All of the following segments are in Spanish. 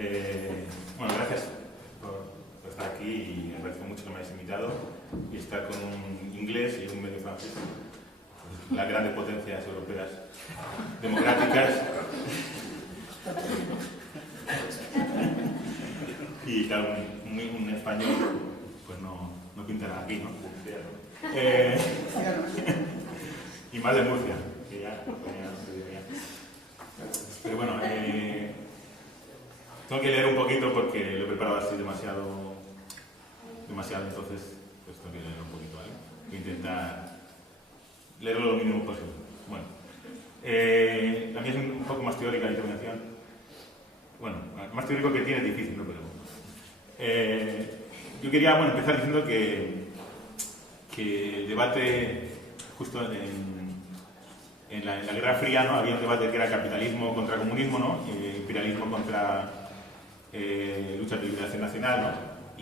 Bueno, gracias por estar aquí y me agradezco mucho que me hayáis invitado y estar con un inglés y un medio francés, las grandes potencias europeas democráticas. Y claro, un español pues no pintará aquí, ¿no? Y más de Murcia, que ya se dio ya. Pero bueno, tengo que leer un poquito porque lo he preparado así demasiado, entonces pues tengo que leer un poquito, ¿vale? Voy a intentar leerlo lo mínimo posible. Bueno, la mía es un poco más teórica la intervención. Bueno, más teórico que tiene es difícil, ¿no? Pero yo quería empezar diciendo que el debate justo en la Guerra Fría, ¿no? Había un debate que era capitalismo contra comunismo, ¿no? Imperialismo contra lucha de liberación nacional, ¿no?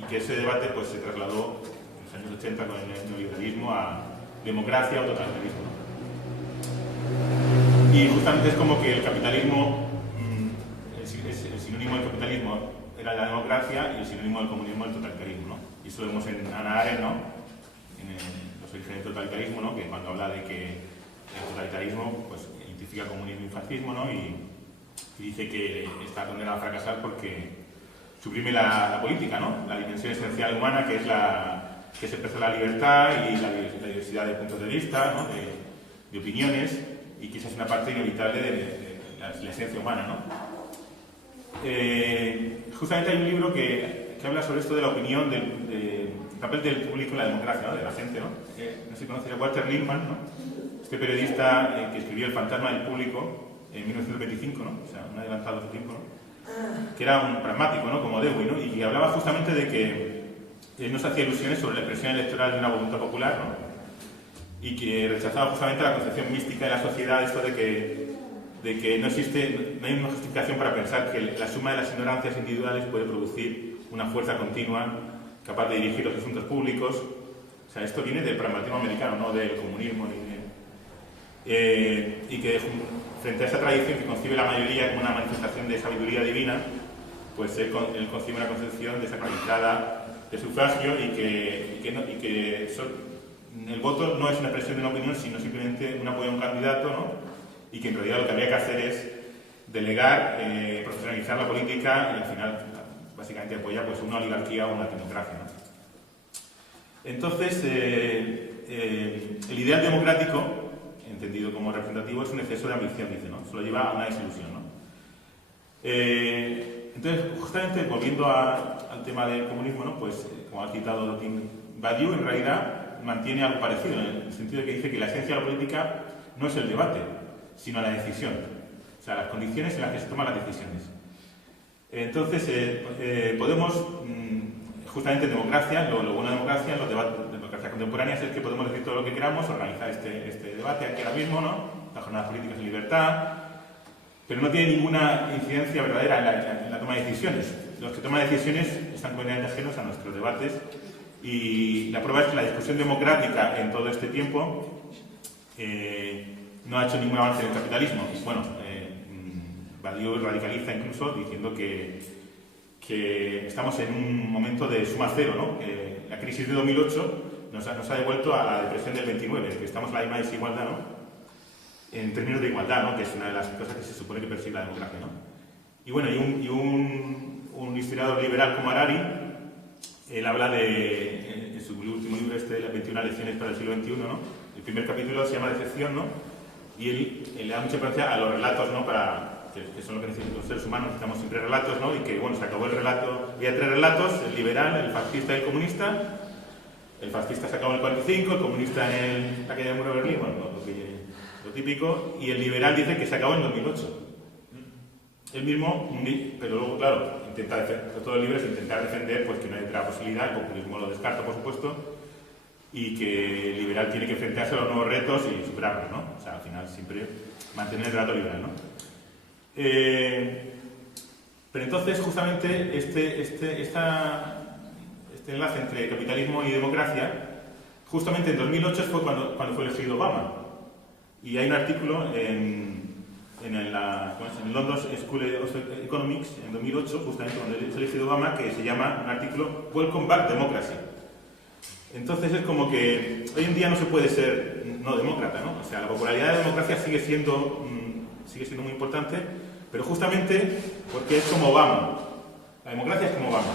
Y que ese debate pues, se trasladó en los años 80 con el neoliberalismo a democracia o totalitarismo, ¿no? Y justamente es como que el capitalismo, el sinónimo del capitalismo era la democracia y el sinónimo del comunismo el totalitarismo, ¿no? Y eso lo vemos en Hannah Arendt, ¿no? En los orígenes del totalitarismo, ¿no? Que cuando habla de que el totalitarismo pues, identifica comunismo y fascismo, ¿no? Y dice que está condenado a fracasar porque suprime la política, ¿no? La dimensión esencial humana que es que se expresa la libertad y la diversidad de puntos de vista, ¿no? de opiniones, y que esa es una parte inevitable de la esencia humana, ¿no? Justamente hay un libro que habla sobre esto de la opinión, del papel del público en la democracia, ¿no? De la gente, ¿no? No sé si conocéis a Walter Lippmann, ¿no? Este periodista que escribió El fantasma del público en 1925, ¿no? O sea, un adelantado hace tiempo, ¿no? Que era un pragmático, ¿no? Como Dewey, ¿no? Y hablaba justamente de que no se hacía ilusiones sobre la expresión electoral de una voluntad popular, ¿no? Y que rechazaba justamente la concepción mística de la sociedad, esto de que no hay una justificación para pensar que la suma de las ignorancias individuales puede producir una fuerza continua capaz de dirigir los asuntos públicos. O sea, esto viene del pragmatismo americano, no del comunismo. Y que frente a esa tradición que concibe la mayoría como una manifestación de sabiduría divina, pues él concibe una concepción desacreditada de sufragio y que el voto no es una expresión de una opinión, sino simplemente un apoyo a un candidato, ¿no? Y que en realidad lo que habría que hacer es delegar, profesionalizar la política y al final básicamente apoyar pues, una oligarquía o una democracia, ¿no? Entonces, el ideal democrático, entendido como representativo, es un exceso de ambición, dice, ¿no? Solo lleva a una desilusión, ¿no? Entonces, justamente volviendo al tema del comunismo, ¿no? Pues, como ha citado Badiou, en realidad mantiene algo parecido, en el sentido de que dice que la esencia de la política no es el debate, sino la decisión. O sea, las condiciones en las que se toman las decisiones. Entonces, podemos, justamente en democracia, lo bueno de democracia, en los debates de democracia contemporánea, es que podemos decir todo lo que queramos, organizar este debate aquí ahora mismo, ¿no? Las jornadas políticas en libertad, pero no tiene ninguna incidencia verdadera en la toma de decisiones. Los que toman decisiones están completamente ajenos a nuestros debates y la prueba es que la discusión democrática en todo este tiempo no ha hecho ningún avance en el capitalismo. Bueno, Badiou radicaliza incluso diciendo que estamos en un momento de suma cero, ¿no? La crisis de 2008 nos ha devuelto a la depresión del 29, que estamos en la misma desigualdad, ¿no? En términos de igualdad, ¿no? Que es una de las cosas que se supone que persigue la democracia, ¿no? Y bueno, un historiador liberal como Harari, él habla en su último libro, las 21 lecciones para el siglo XXI, ¿no? El primer capítulo se llama Decepción, ¿no? Y él le da mucha importancia a los relatos, ¿no? Que son lo que necesitan los seres humanos, necesitamos siempre relatos, ¿no? Y que, bueno, se acabó el relato, había tres relatos, el liberal, el fascista y el comunista. El fascista se acabó en el 45, el comunista en la caída del muro de Berlín, bueno, lo típico, y el liberal dice que se acabó en 2008. Él mismo, pero luego, claro, todo el libro es intentar defender pues, que no hay otra posibilidad, el populismo lo descarta, por supuesto, y que el liberal tiene que enfrentarse a los nuevos retos y superarlos, ¿no? O sea, al final siempre mantener el relato liberal, ¿no? Pero entonces, justamente, este enlace entre capitalismo y democracia, justamente en 2008 fue cuando fue elegido Obama. Y hay un artículo en en el London School of Economics en 2008, justamente cuando se elegido Obama, que se llama un artículo Welcome Back Democracy. Entonces es como que hoy en día no se puede ser no demócrata, ¿no? O sea, la popularidad de la democracia sigue siendo muy importante, pero justamente porque es como Obama. La democracia es como Obama.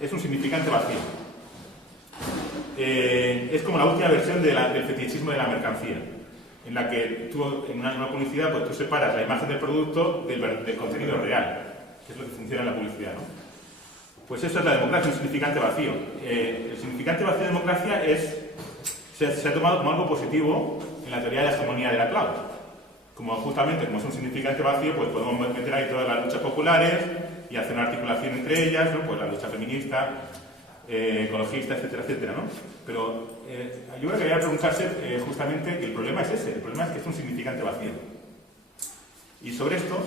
Es un significante vacío. Es como la última versión del fetichismo de la mercancía, en la que tú, en una publicidad, pues tú separas la imagen del producto del contenido real, que es lo que funciona en la publicidad, ¿no? Pues eso es la democracia, un significante vacío. El significante vacío de democracia se ha tomado como algo positivo en la teoría de la hegemonía de la cloud. Justamente como es un significante vacío, pues podemos meter ahí todas las luchas populares y hacer una articulación entre ellas, ¿no? Pues la lucha feminista, ecologista, etcétera, etcétera, ¿no? Pero yo creo que habría que preguntarse justamente que el problema es ese, el problema es que es un significante vacío. Y sobre esto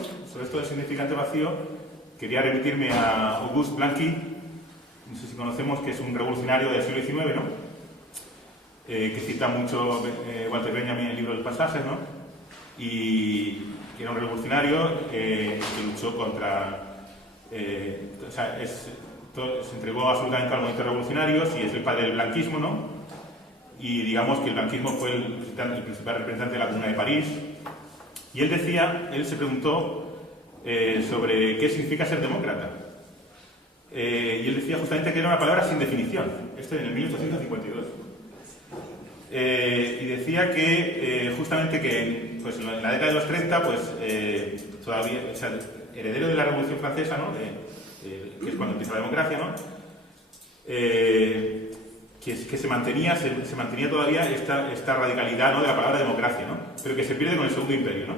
del significante vacío, quería remitirme a Auguste Blanqui, no sé si conocemos, que es un revolucionario del siglo XIX, ¿no? Que cita mucho Walter Benjamin en el libro del pasaje, ¿no? Y que era un revolucionario que luchó contra... se entregó absolutamente al movimiento revolucionario y es el padre del blanquismo, ¿no? Y digamos que el blanquismo fue el principal representante de la Comuna de París. Y él se preguntó sobre qué significa ser demócrata. Y él decía justamente que era una palabra sin definición. Esto en el 1852. Y decía que justamente que pues, en la década de los 30, pues todavía, o sea, heredero de la Revolución Francesa, ¿no? Que es cuando empieza la democracia, ¿no? Que se mantenía todavía esta radicalidad, ¿no? De la palabra democracia, ¿no? Pero que se pierde con el Segundo Imperio, ¿no?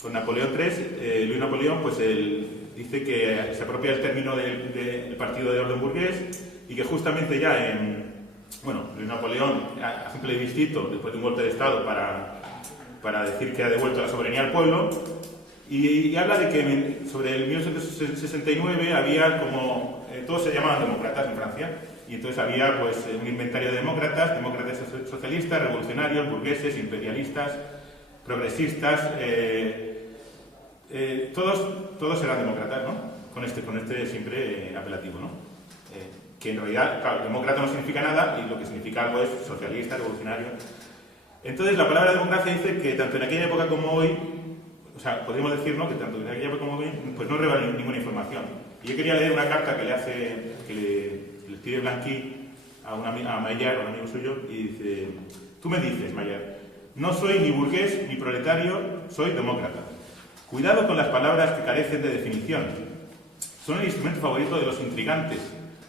Con Napoleón III, Luis Napoleón, pues él dice que se apropia el término del partido de orden burgués y que justamente ya Luis Napoleón hace un plebiscito después de un golpe de Estado para decir que ha devuelto la soberanía al pueblo y habla de que sobre el 1869 había como... todos se llamaban demócratas en Francia y entonces había pues un inventario de demócratas socialistas, revolucionarios, burgueses, imperialistas, progresistas, todos eran demócratas, ¿no? Con este siempre apelativo, ¿no? Que en realidad, claro, demócrata no significa nada y lo que significa algo es socialista, revolucionario. Entonces la palabra democracia dice que tanto en aquella época como hoy, o sea, podríamos decir, ¿no? Que tanto en aquella época como hoy, pues no revela ninguna información. Y yo quería leer una carta que le escribe Blanqui a Maillard, a un amigo suyo, y dice: tú me dices, Maillard, no soy ni burgués ni proletario, soy demócrata. Cuidado con las palabras que carecen de definición. Son el instrumento favorito de los intrigantes.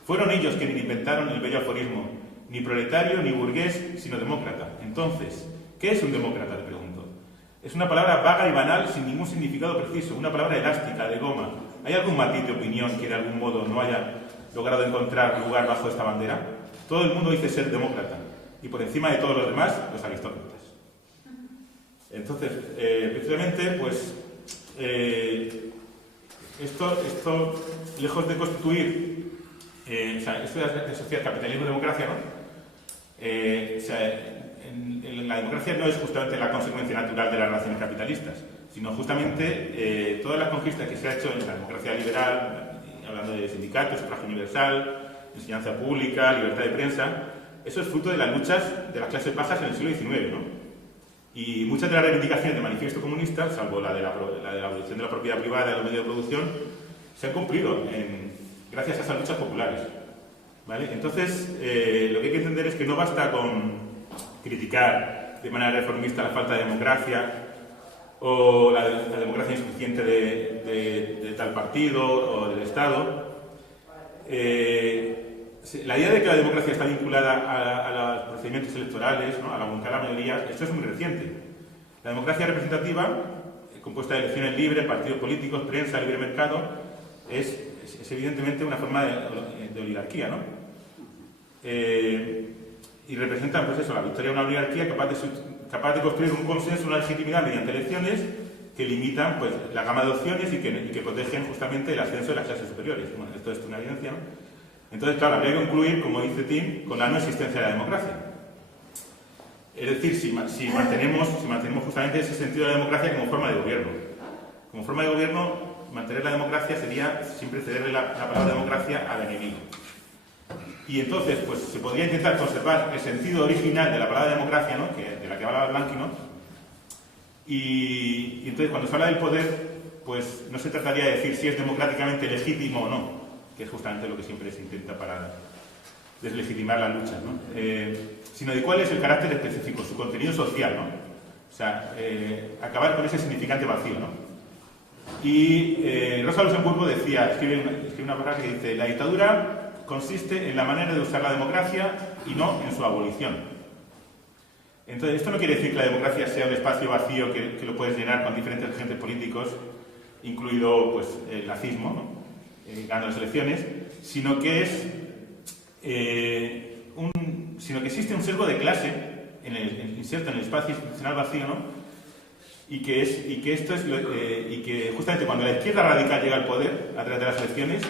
Fueron ellos quienes inventaron el bello aforismo: ni proletario ni burgués, sino demócrata. Entonces, ¿qué es un demócrata?, le pregunto. Es una palabra vaga y banal sin ningún significado preciso, una palabra elástica, de goma. ¿Hay algún matiz de opinión que de algún modo no haya logrado encontrar lugar bajo esta bandera? Todo el mundo dice ser demócrata, y por encima de todos los demás, los aristócratas. Entonces, precisamente, pues, esto, lejos de constituir, esto de asociar capitalismo y democracia, ¿no? La democracia no es justamente la consecuencia natural de las relaciones capitalistas, sino justamente todas las conquistas que se ha hecho en la democracia liberal, hablando de sindicatos, sufragio universal, enseñanza pública, libertad de prensa, eso es fruto de las luchas de las clases bajas en el siglo XIX, ¿no? Y muchas de las reivindicaciones del manifiesto comunista, salvo la de la abolición de la propiedad privada de los medios de producción, se han cumplido gracias a esas luchas populares, ¿vale? Entonces, lo que hay que entender es que no basta con criticar de manera reformista la falta de democracia o la democracia insuficiente de tal partido o del Estado. La idea de que la democracia está vinculada a los procedimientos electorales, ¿no? A la voluntad de la mayoría, esto es muy reciente. La democracia representativa, compuesta de elecciones libres, partidos políticos, prensa, libre mercado, es evidentemente una forma de oligarquía, ¿no? Y representan, pues eso, la victoria de una oligarquía capaz de construir un consenso, una legitimidad mediante elecciones que limitan, pues, la gama de opciones y que protegen justamente el ascenso de las clases superiores. Bueno, esto es una evidencia, ¿no? Entonces, claro, habría que concluir, como dice Tim, con la no existencia de la democracia. Es decir, si mantenemos justamente ese sentido de la democracia como forma de gobierno. Como forma de gobierno, mantener la democracia sería siempre cederle la palabra democracia al enemigo. Y entonces, pues se podría intentar conservar el sentido original de la palabra democracia, ¿no? De la que hablaba Blanqui, ¿no? Y entonces, cuando se habla del poder, pues no se trataría de decir si es democráticamente legítimo o no, que es justamente lo que siempre se intenta para deslegitimar las luchas, ¿no? Sino de cuál es el carácter específico, su contenido social, ¿no? O sea, acabar con ese significante vacío, ¿no? Y Rosa Luxemburgo escribe una frase que dice: la dictadura consiste en la manera de usar la democracia y no en su abolición. Entonces, esto no quiere decir que la democracia sea un espacio vacío que lo puedes llenar con diferentes agentes políticos, incluido pues, el nazismo, ¿no? Ganando las elecciones, sino que existe un sesgo de clase inserto en el espacio institucional vacío, ¿no? Y que justamente cuando la izquierda radical llega al poder a través de las elecciones,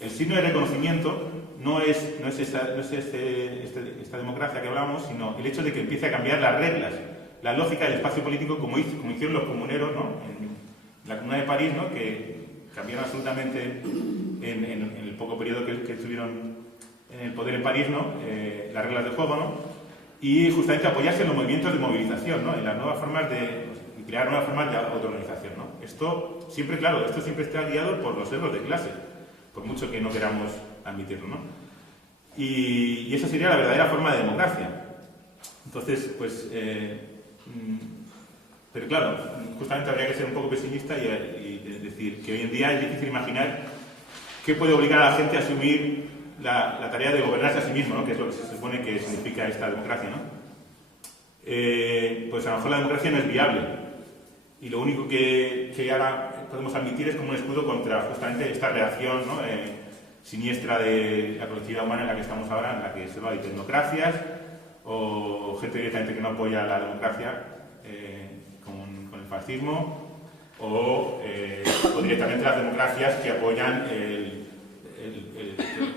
el signo de reconocimiento no es esta democracia que hablamos, sino el hecho de que empiece a cambiar las reglas, la lógica del espacio político, como hicieron los comuneros, ¿no? En la Comuna de París, ¿no? Que cambiaron absolutamente en el poco periodo que estuvieron en el poder en París, ¿no? Las reglas del juego, ¿no? Y justamente apoyarse en los movimientos de movilización, ¿no? En las nuevas formas y crear nuevas formas de autoorganización, ¿no? Esto siempre está guiado por los sesgos de clase, por mucho que no queramos admitirlo, ¿no? Y esa sería la verdadera forma de democracia. Entonces, pues, pero claro, justamente habría que ser un poco pesimista y decir que hoy en día es difícil imaginar qué puede obligar a la gente a asumir la tarea de gobernarse a sí mismo, ¿no? Que es lo que se supone que significa esta democracia, ¿no? Pues a lo mejor la democracia no es viable y lo único que ahora podemos admitir es como un escudo contra justamente esta reacción, ¿no? Siniestra de la colectividad humana en la que estamos ahora, en la que se va de tecnocracias o gente directamente que no apoya la democracia con el fascismo o directamente las democracias que apoyan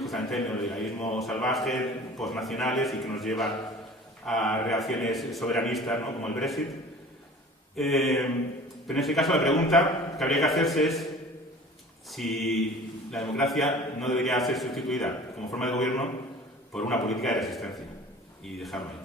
justamente el neoliberalismo salvaje, postnacionales y que nos lleva a reacciones soberanistas, ¿no? Como el Brexit. Pero en ese caso la pregunta que habría que hacerse es si la democracia no debería ser sustituida como forma de gobierno por una política de resistencia y dejarlo ahí.